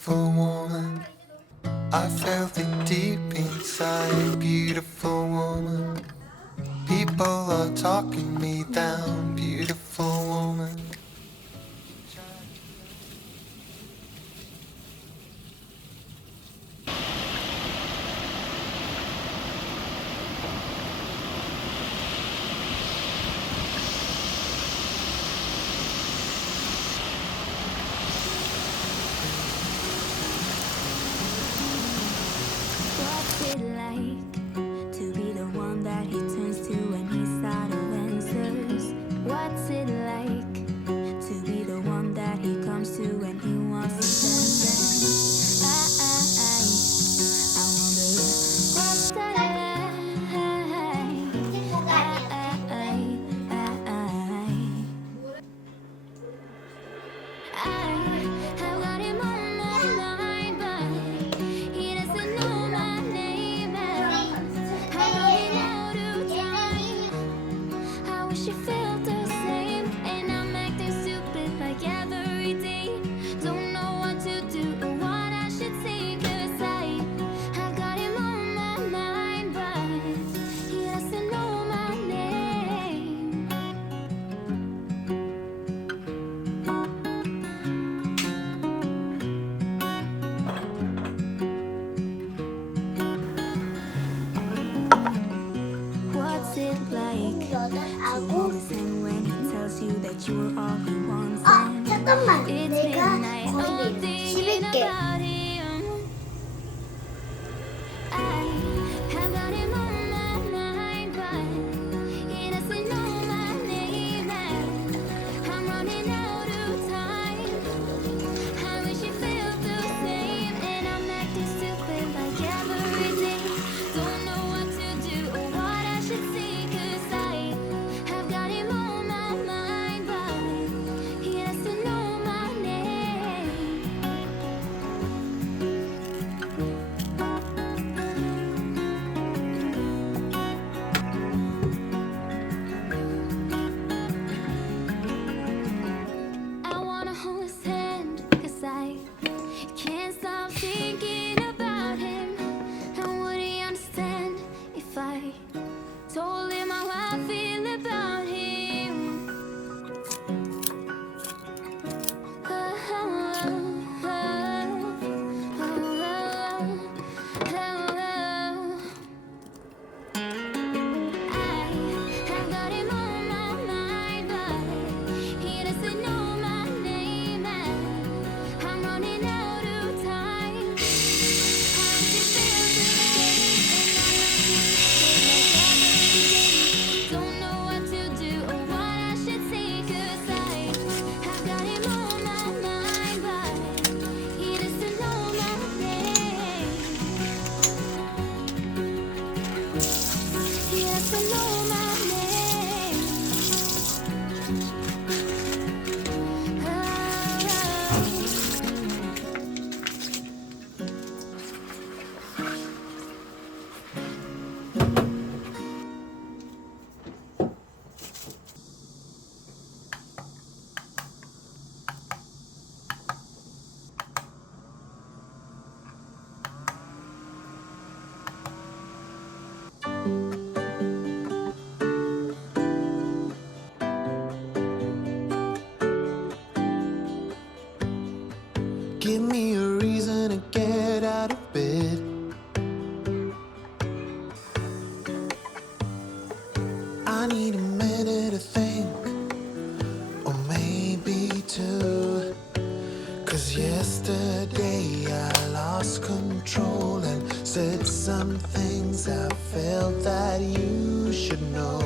beautiful woman. I felt it deep inside, beautiful woman. People are talking me down, beautiful woman. What's it like to be the one that he turns to when he's out of answers? What's it like to be the one that he comes to when he wants attention? I wonder what's that I've got him on my mind, but he doesn't know my name. I'm running out of time. I wish you felt the same, and I'm acting stupid like every day. Don't know what to do or what I should say, 'cause I've got him on my mind, but he doesn't know my name. What's it like to hold his hand when he tells you that you were all he wants? And 잠깐만. it's 내가 midnight, all 거기 thinking 11개. about him. I have got him on my mind, but he doesn't know my name. And I'm running out of time. I wish you felt the same, and I'm acting stupid like every day. Don't know what to do or what I should say, 'cause I've got him on my mind, but he doesn't know my name. I wanna hold his hand, 'cause I can't stop thinking about him. And would he understand if I told him how I feel about him? I've got him on my mind, but he doesn't know my name. And I'm running out of time. I wish you felt the same, and I'm acting stupid like every day. Don't know what to do or what I should say, 'cause I've got him on my mind, but he doesn't know my name. He doesn't know my name. Give me a reason to get out of bed. I need a minute to think, or maybe two. 'Cause yesterday I lost control and said some things I felt that you should know.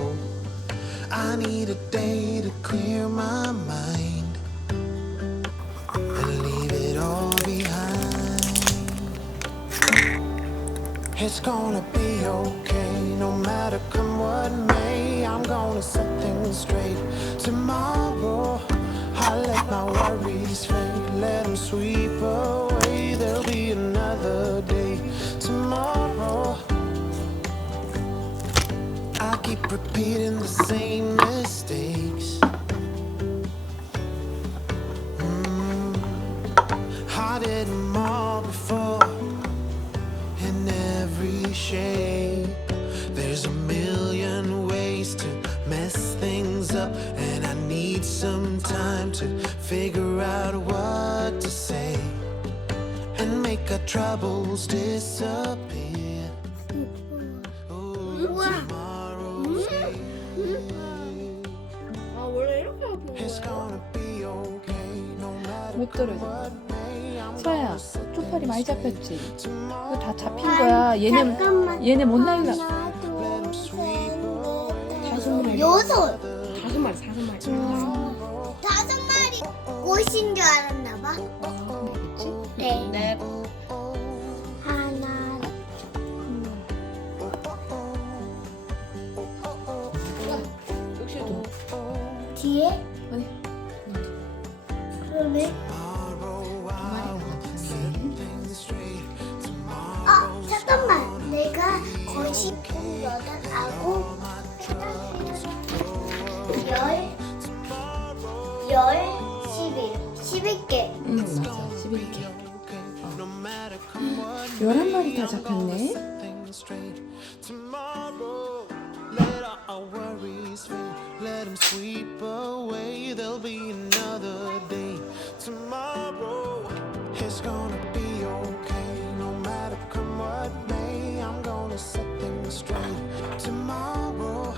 I need a day to clear my mind and leave it all behind. It's gonna be okay, no matter come what may. I'm gonna set things straight tomorrow. I'll let my worries fade, let them sweep away. There'll be another day tomorrow. I keep repeating the same mistakes. I did them all. before in every shape. There's a million ways to mess things up, and I need some time to figure out what to say and make our troubles disappear. Oh, tomorrow's 아 원래 이렇게 하고 it's gonna be okay no matter 못 떨어져. what may. I'm 수아야, gonna 쪽팔이 많이 잡혔지? tomorrow. 그거 다 잡힌 거야. 얘네 못 날라. 다섯 마리. 여섯. 5마리 5마리 다섯 마리 꽃인 줄 알았나 봐. 그치? 네. 네. 하나. 욕실도. 뒤에? 어디? 그러네. 잠깐만. 내가 거시 여덟 아홉 열 11개. 응, 맞아. 11개. 11마리 다 잡혔네. things straight. Tomorrow, let our worries fade. Let them sweep away. There'll be another day. Tomorrow, it's gonna be okay. No matter come what may, I'm gonna set things straight. Tomorrow,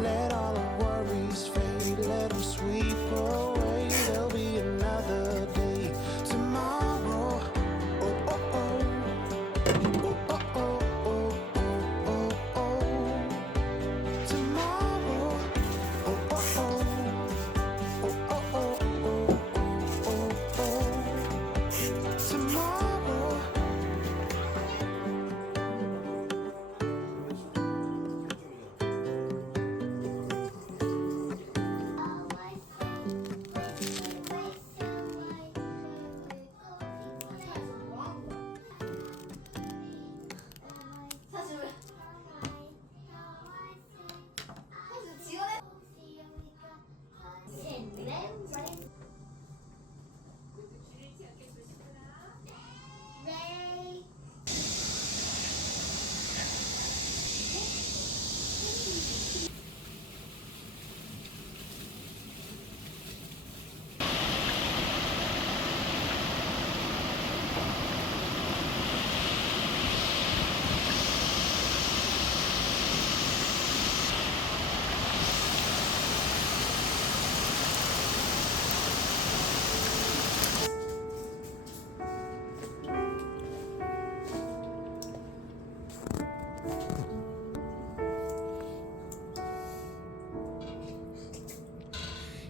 let all our worries fade. Let them sweep away. There'll be another day. Tomorrow, oh, oh, oh.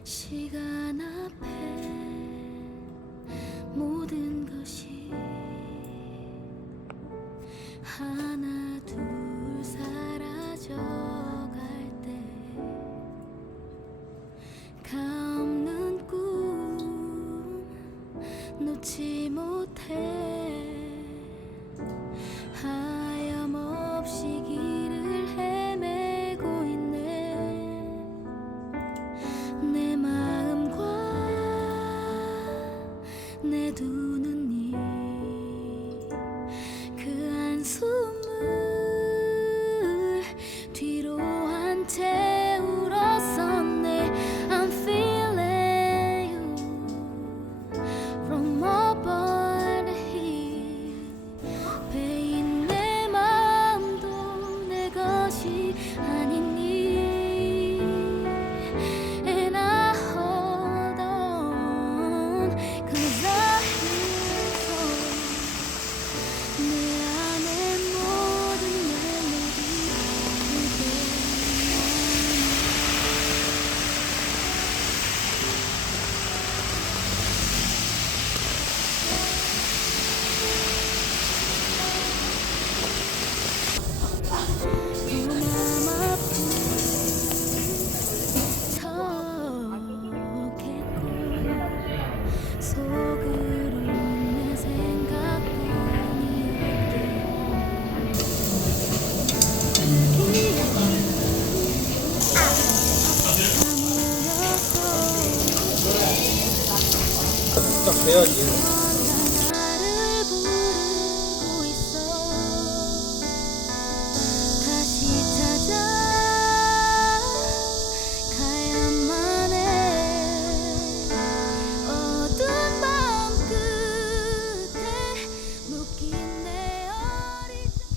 시간 앞에 모든 것이 하나 둘 사라져갈 때 감는 꿈 놓지 못해 하염없이 길을 헤매고 있네 내 마음과 내 두 눈이 그 한숨을 뒤로 한 채 울었었네 I'm feeling you from up on the hill 베인 내 마음도 내 것이 아니니 And I hold on Cause I feel so 내 안에 모든 멜로디 그대 맘 아픈 척했고 속으로 내 생각뿐이었게 딱 돼야지.